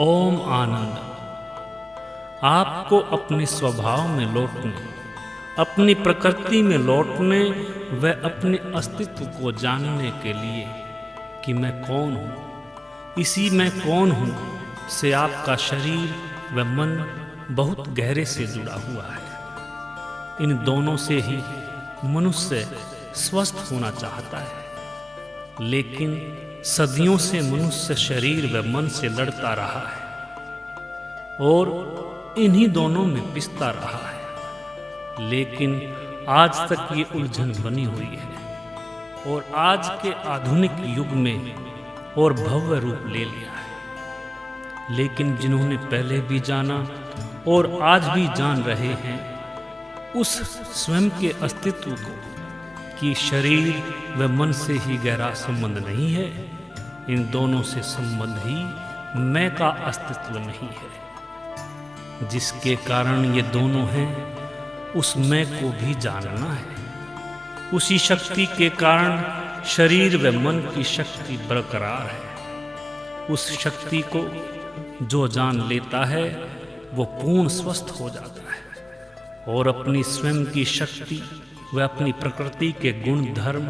ओम आनंद। आपको अपने स्वभाव में लौटने, अपनी प्रकृति में लौटने व अपने अस्तित्व को जानने के लिए कि मैं कौन हूँ, इसी मैं कौन हूँ से आपका शरीर व मन बहुत गहरे से जुड़ा हुआ है। इन दोनों से ही मनुष्य स्वस्थ होना चाहता है, लेकिन सदियों से मनुष्य शरीर व मन से लड़ता रहा है और इन्हीं दोनों में पिसता रहा है। लेकिन आज तक ये उलझन बनी हुई है और आज के आधुनिक युग में और भव्य रूप ले लिया है। लेकिन जिन्होंने पहले भी जाना और आज भी जान रहे हैं उस स्वयं के अस्तित्व को कि शरीर व मन से ही गहरा संबंध नहीं है, इन दोनों से संबंध ही मैं का अस्तित्व नहीं है। जिसके कारण ये दोनों हैं, उस मैं को भी जानना है। उसी शक्ति के कारण शरीर व मन की शक्ति बरकरार है। उस शक्ति को जो जान लेता है वो पूर्ण स्वस्थ हो जाता है और अपनी स्वयं की शक्ति व अपनी प्रकृति के गुण धर्म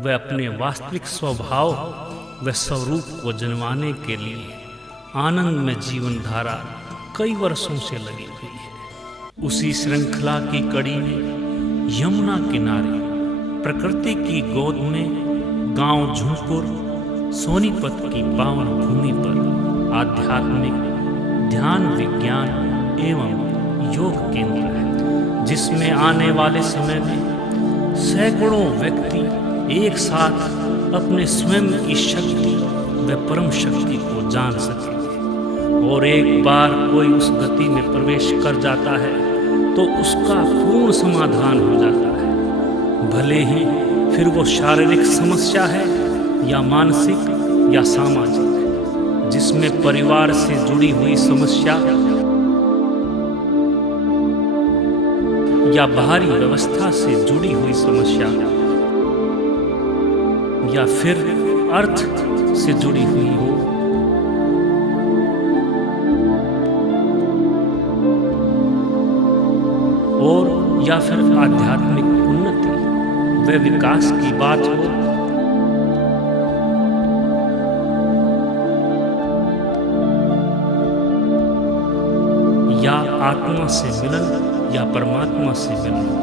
व अपने वास्तविक स्वभाव व स्वरूप को जनवाने के लिए आनंद में जीवन धारा कई वर्षों से लगी हुई है। उसी श्रृंखला की कड़ी में यमुना किनारे प्रकृति की गोद में गांव झुंझपुर सोनीपत की पावन भूमि पर आध्यात्मिक ध्यान विज्ञान एवं योग केंद्र है, जिसमें आने वाले समय में सैकड़ों व्यक्ति एक साथ अपने स्वयं की शक्ति व परम शक्ति को जान सकेंगे। और एक बार कोई उस गति में प्रवेश कर जाता है तो उसका पूर्ण समाधान हो जाता है, भले ही फिर वो शारीरिक समस्या है या मानसिक या सामाजिक, जिसमें परिवार से जुड़ी हुई समस्या या बाहरी व्यवस्था से जुड़ी हुई समस्या या फिर अर्थ से जुड़ी हुई हो, और या फिर आध्यात्मिक उन्नति व विकास की बात हो, या आत्मा से मिलन या परमात्मा से मिलन,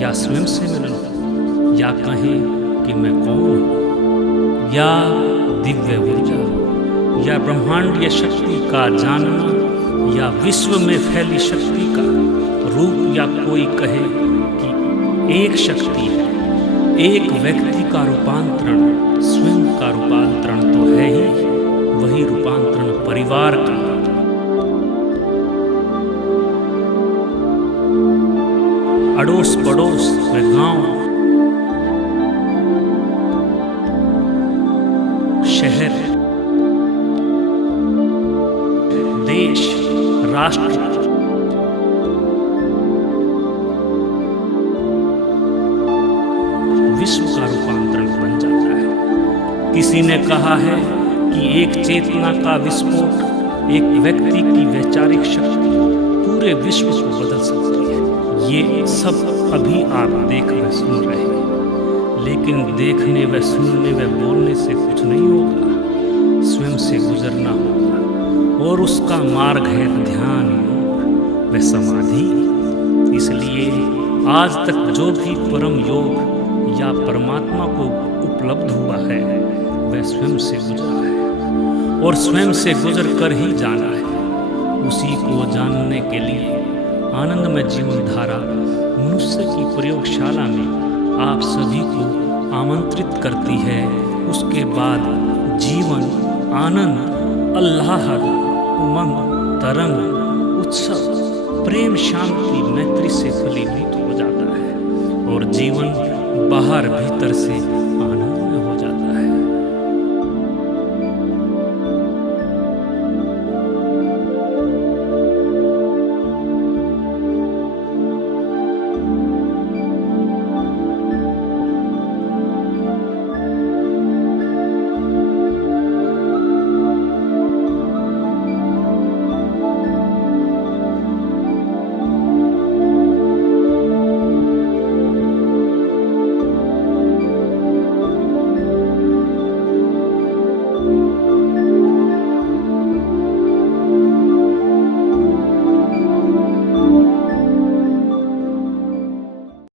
या स्वयं से मिलन, या कहें कि मैं कौन हूँ, या दिव्य ऊर्जा या ब्रह्मांडीय शक्ति का जानना, या विश्व में फैली शक्ति का रूप, या कोई कहे कि एक शक्ति है, एक व्यक्ति का रूपांतरण स्वयं का रूपांतरण तो है ही, वही रूपांतरण परिवार का, अड़ोस पड़ोस व गांव, शहर, देश, राष्ट्र, विश्व का रूपांतरण बन जाता है। किसी ने कहा है कि एक चेतना का विस्फोट एक व्यक्ति की वैचारिक शक्ति पूरे विश्व को बदल सकती है। ये सब अभी आप देख व सुन रहे हैं, लेकिन देखने व सुनने व बोलने से कुछ नहीं होगा, स्वयं से गुजरना होगा, और उसका मार्ग है ध्यान योग व समाधि। इसलिए आज तक जो भी परम योग या परमात्मा को उपलब्ध हुआ है वह स्वयं से गुजरा है और स्वयं से गुजर कर ही जाना है। उसी को जानने के लिए आनंदमय जीवन धारा मनुष्य की प्रयोगशाला में आप सभी को आमंत्रित करती है। उसके बाद जीवन आनंद, अल्लाहद, उमंग, तरंग, उत्सव, प्रेम, शांति, मैत्री से फलीभूत हो जाता है और जीवन बाहर भीतर से आनंद